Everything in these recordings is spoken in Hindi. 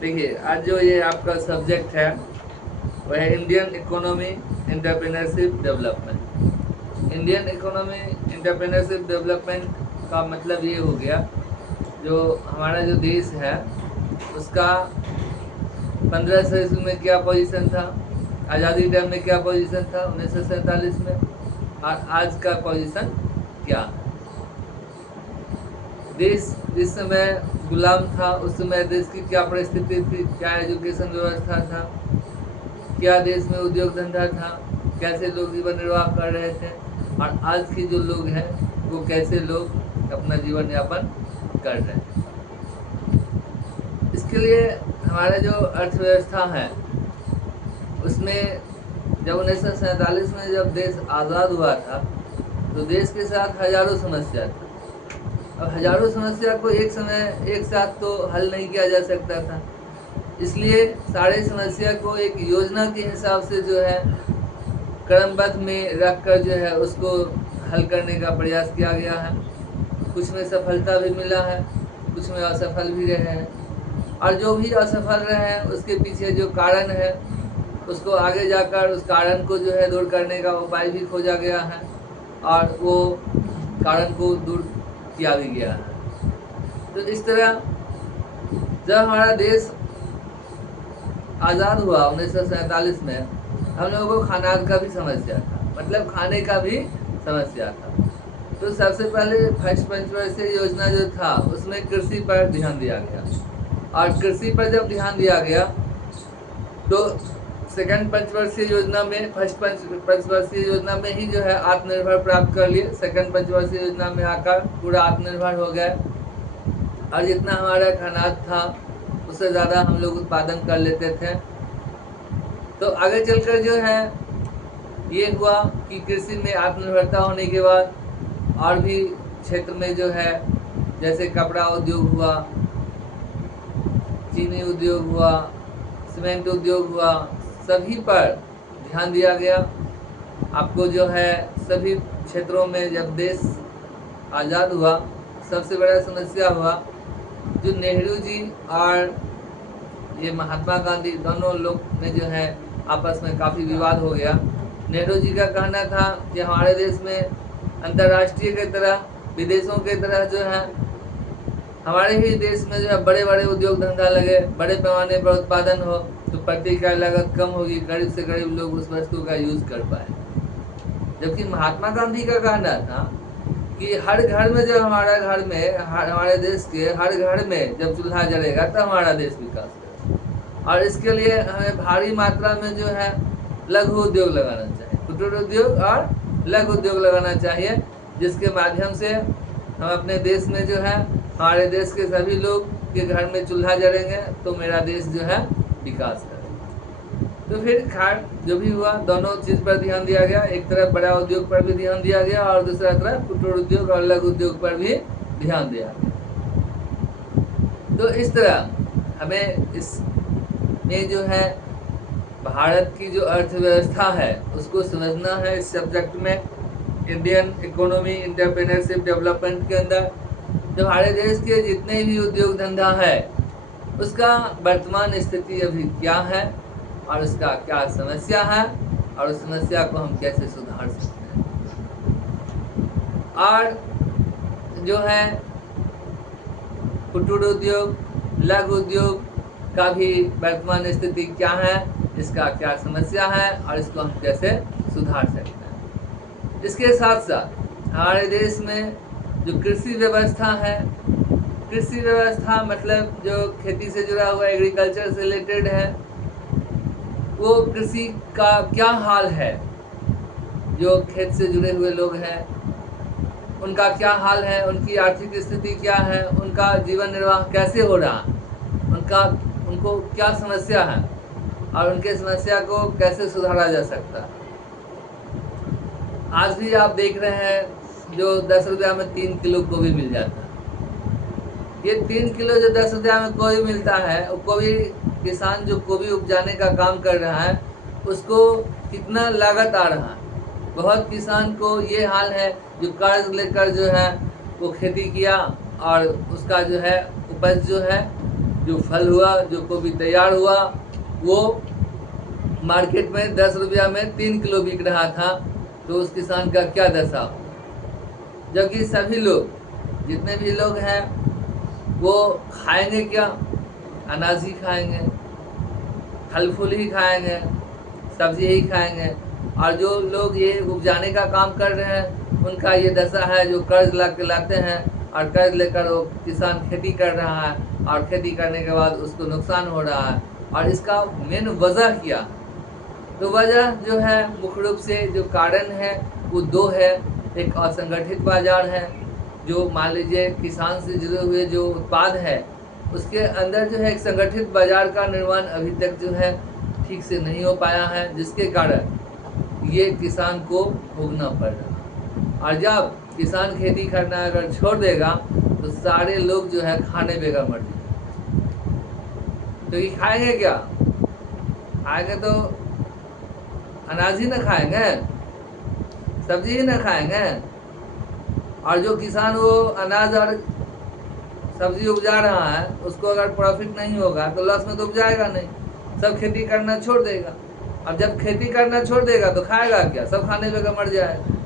देखिए, आज जो ये आपका सब्जेक्ट है वह है Indian economy entrepreneurship development. Indian economy entrepreneurship development का मतलब ये हो गया, जो हमारा जो देश है उसका 1500 ईस्वी में क्या पोजीशन था, आज़ादी टाइम में क्या पोजीशन था 1947 में, और आज का पोजीशन क्या है। देश जिस समय गुलाम था उस समय देश की क्या परिस्थिति थी, क्या एजुकेशन व्यवस्था था, क्या देश में उद्योग धंधा था, कैसे लोग जीवन निर्वाह कर रहे थे, और आज के जो लोग हैं वो कैसे लोग अपना जीवन यापन कर रहे हैं। इसके लिए हमारा जो अर्थव्यवस्था है उसमें जब 1947 में जब देश आज़ाद हुआ था तो देश के साथ हजारों समस्या था। अब हजारों समस्या को एक साथ तो हल नहीं किया जा सकता था, इसलिए सारे समस्या को एक योजना के हिसाब से जो है क्रमबद्ध में रख कर जो है उसको हल करने का प्रयास किया गया है। कुछ में सफलता भी मिला है, कुछ में असफल भी रहे हैं, और जो भी असफल रहे हैं उसके पीछे जो कारण है उसको आगे जाकर उस कारण को जो है दूर करने का उपाय भी खोजा गया है, और वो कारण को दूर किया भी गया है। तो इस तरह जब हमारा देश आज़ाद हुआ 1947 में, हम लोगों को खानात का भी समस्या था, मतलब खाने का भी समस्या था। तो सबसे पहले फर्स्ट पंचवर्षीय योजना जो था उसमें कृषि पर ध्यान दिया गया, और कृषि पर जब ध्यान दिया गया तो सेकंड पंचवर्षीय योजना में फर्स्ट पंचवर्षीय योजना में ही जो है आत्मनिर्भर प्राप्त कर लिए, सेकंड पंचवर्षीय योजना में आकर पूरा आत्मनिर्भर हो गए, और जितना हमारा खानात था उससे ज़्यादा हम लोग उत्पादन कर लेते थे। तो आगे चलकर जो है ये हुआ कि कृषि में आत्मनिर्भरता होने के बाद और भी क्षेत्र में जो है जैसे कपड़ा उद्योग हुआ, चीनी उद्योग हुआ, सीमेंट उद्योग हुआ, सभी पर ध्यान दिया गया। आपको जो है सभी क्षेत्रों में जब देश आज़ाद हुआ सबसे बड़ा समस्या हुआ जो नेहरू जी और ये महात्मा गांधी दोनों लोग में जो है आपस में काफ़ी विवाद हो गया। नेहरू जी का कहना था कि हमारे देश में अंतर्राष्ट्रीय की तरह विदेशों की तरह जो है हमारे ही देश में जो है बड़े बड़े उद्योग धंधा लगे, बड़े पैमाने पर उत्पादन हो तो प्रति इकाई लागत कम होगी, गरीब से गरीब लोग उस वस्तु का यूज कर पाए। जबकि महात्मा गांधी का कहना था कि हर घर में जब हमारे देश के हर घर में जब चूल्हा जलेगा तो हमारा देश विकास करेगा, और इसके लिए हमें भारी मात्रा में जो है लघु उद्योग लगाना चाहिए, कुटीर उद्योग और लघु उद्योग लगाना चाहिए, जिसके माध्यम से हम अपने देश में जो है हमारे देश के सभी लोग के घर में चूल्हा जलेंगे तो मेरा देश जो है विकास करेगा। तो फिर खैर जो भी हुआ दोनों चीज़ पर ध्यान दिया गया, एक तरफ बड़ा उद्योग पर भी ध्यान दिया गया और दूसरा तरफ कुटीर उद्योग और लघु उद्योग पर भी ध्यान दिया गया। तो इस तरह हमें इसमें जो है भारत की जो अर्थव्यवस्था है उसको समझना है। इस सब्जेक्ट में इंडियन इकोनॉमी एंटरप्रेन्योरशिप डेवलपमेंट के अंदर जो हमारे देश के जितने भी उद्योग धंधा है उसका वर्तमान स्थिति अभी क्या है और उसका क्या समस्या है और उस समस्या को हम कैसे सुधार सकते हैं, और जो है कुटीर उद्योग लघु उद्योग का भी वर्तमान स्थिति क्या है, इसका क्या समस्या है और इसको हम कैसे सुधार सकते हैं। इसके साथ साथ हमारे देश में जो कृषि व्यवस्था है, कृषि व्यवस्था मतलब जो खेती से जुड़ा हुआ एग्रीकल्चर से रिलेटेड है, वो कृषि का क्या हाल है, जो खेत से जुड़े हुए लोग हैं उनका क्या हाल है, उनकी आर्थिक स्थिति क्या है, उनका जीवन निर्वाह कैसे हो रहा, उनको क्या समस्या है और उनके समस्या को कैसे सुधारा जा सकता है। आज भी आप देख रहे हैं जो 10 रुपया में 3 किलो गोभी मिल जाता है। ये 3 किलो जो 10 रुपया में गोभी मिलता है, वो गोभी किसान जो गोभी उपजाने का काम कर रहा है उसको कितना लागत आ रहा है। बहुत किसान को ये हाल है जो कर्ज लेकर जो है वो खेती किया और उसका जो है उपज जो है जो फल हुआ, जो गोभी तैयार हुआ, वो मार्केट में 10 रुपया में 3 किलो बिक रहा था, तो उस किसान का क्या दशा हो। जबकि सभी लोग, जितने भी लोग हैं, वो खाएंगे क्या? अनाज ही खाएंगे, फल फूल ही खाएंगे, सब्जी ही खाएंगे। और जो लोग ये उपजाने का काम कर रहे हैं, उनका ये दशा है, जो कर्ज ला के लाते हैं और कर्ज लेकर वो किसान खेती कर रहा है, और खेती करने के बाद उसको नुकसान हो रहा है। और इसका मेन वजह क्या? तो वजह जो है, मुख्य रूप से जो कारण है वो दो है। एक असंगठित बाजार है, जो मान लीजिए किसान से जुड़े हुए जो उत्पाद है, उसके अंदर जो है एक संगठित बाजार का निर्माण अभी तक जो है ठीक से नहीं हो पाया है, जिसके कारण ये किसान को भोगना पड़ रहा है। और जब किसान खेती करना अगर छोड़ देगा, तो सारे लोग जो है खाने बेगर मर जाएंगे। तो ये खाएंगे क्या? खाएंगे तो अनाज ही न खाएंगे, सब्जी ही न खाएंगे। और जो किसान वो अनाज और सब्जी उपजा रहा है, उसको अगर प्रॉफिट नहीं होगा तो लॉस में तो उपजाएगा नहीं, सब खेती करना छोड़ देगा। अब जब खेती करना छोड़ देगा तो खाएगा क्या? सब खाने पे मर जाएगा।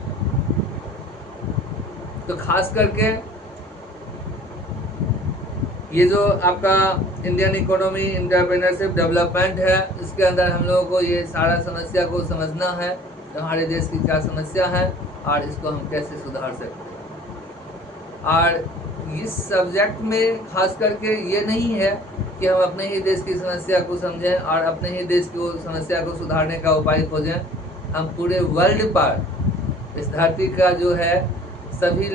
तो खास करके ये जो आपका इंडियन इकोनॉमी एंटरप्रेन्योरशिप डेवलपमेंट है, इसके अंदर हम लोगों को ये सारा समस्या को समझना है, हमारे देश की क्या समस्या है और इसको हम कैसे सुधार सकते हैं। और इस सब्जेक्ट में खास करके ये नहीं है कि हम अपने ही देश की समस्या को समझें और अपने ही देश की समस्या को सुधारने का उपाय खोजें। हम पूरे वर्ल्ड पर, इस धरती का जो है सभी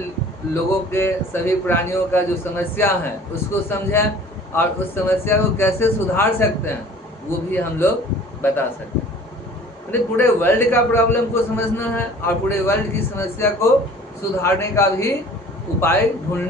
लोगों के, सभी प्राणियों का जो समस्या है उसको समझें और उस समस्या को कैसे सुधार सकते हैं वो भी हम लोग बता सकते हैं। यानी पूरे वर्ल्ड का प्रॉब्लम को समझना है और पूरे वर्ल्ड की समस्या को सुधारने का भी उपाय ढूंढना